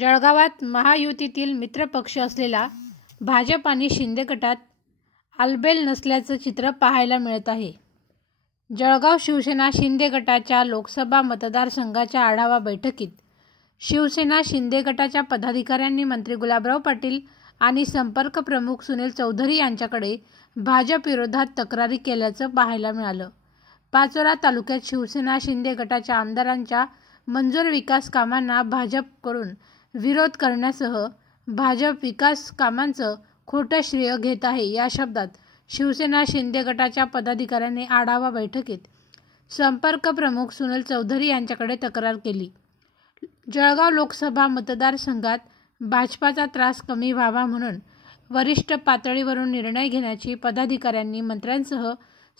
जळगावात महायुतीतील मित्रपक्ष असलेला भाजप आणि शिंदे गटात आलबेल नसल्याचं चित्र पाहायला मिळत आहे. जळगाव शिवसेना शिंदे गटाच्या लोकसभा मतदारसंघाच्या आढावा बैठकीत शिवसेना शिंदे गटाच्या पदाधिकाऱ्यांनी मंत्री गुलाबराव पाटील आणि संपर्क प्रमुख सुनील चौधरी यांच्याकडे भाजप विरोधात तक्रारी केल्याचं पाहायला मिळालं. पाचोरा तालुक्यात शिवसेना शिंदे गटाच्या आमदारांच्या मंजूर विकास कामांना भाजपकडून विरोध करण्यासह भाजप विकास कामांचं खोटं श्रेय घेत आहे या शब्दात शिवसेना शिंदे गटाच्या पदाधिकाऱ्यांनी आढावा बैठकीत संपर्क प्रमुख सुनील चौधरी यांच्याकडे तक्रार केली. जळगाव लोकसभा मतदारसंघात भाजपाचा त्रास कमी व्हावा म्हणून वरिष्ठ पातळीवरून निर्णय घेण्याची पदाधिकाऱ्यांनी मंत्र्यांसह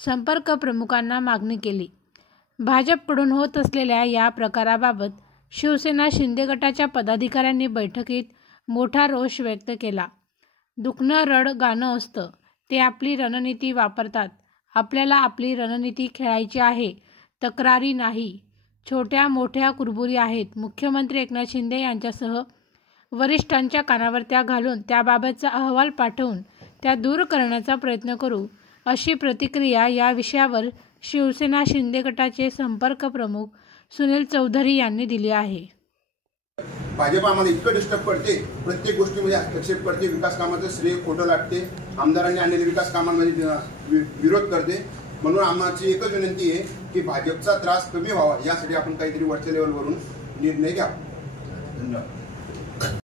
संपर्क प्रमुखांना मागणी केली. भाजपकडून होत असलेल्या या प्रकाराबाबत शिवसेना शिंदे गटाच्या पदाधिकाऱ्यांनी बैठकीत मोठा रोष व्यक्त केला. दुखणं रड गाणं असतं, ते आपली रणनीती वापरतात. आपल्याला आपली रणनीती खेळायची आहे, तक्रारी नाही. छोट्या मोठ्या कुरबुरी आहेत. मुख्यमंत्री एकनाथ शिंदे यांच्यासह वरिष्ठांच्या कानावर त्या घालून त्याबाबतचा अहवाल पाठवून त्या दूर करण्याचा प्रयत्न करू, अशी प्रतिक्रिया या विषयावर शिवसेना शिंदे गटाचे संपर्क प्रमुख सुनील चौधरी यांनी दिली आहे. भाजप आम्हाला इतकं डिस्टर्ब करते, प्रत्येक गोष्टीमध्ये हस्तक्षेप करते, विकास कामाचं श्रेय खोटं लागते, आमदारांनी आणलेल्या विकास कामांमध्ये विरोध करते. म्हणून आमची एकच विनंती आहे की भाजपचा त्रास कमी व्हावा यासाठी आपण काहीतरी वरच्या लेवलवरून निर्णय घ्यावा. धन्यवाद.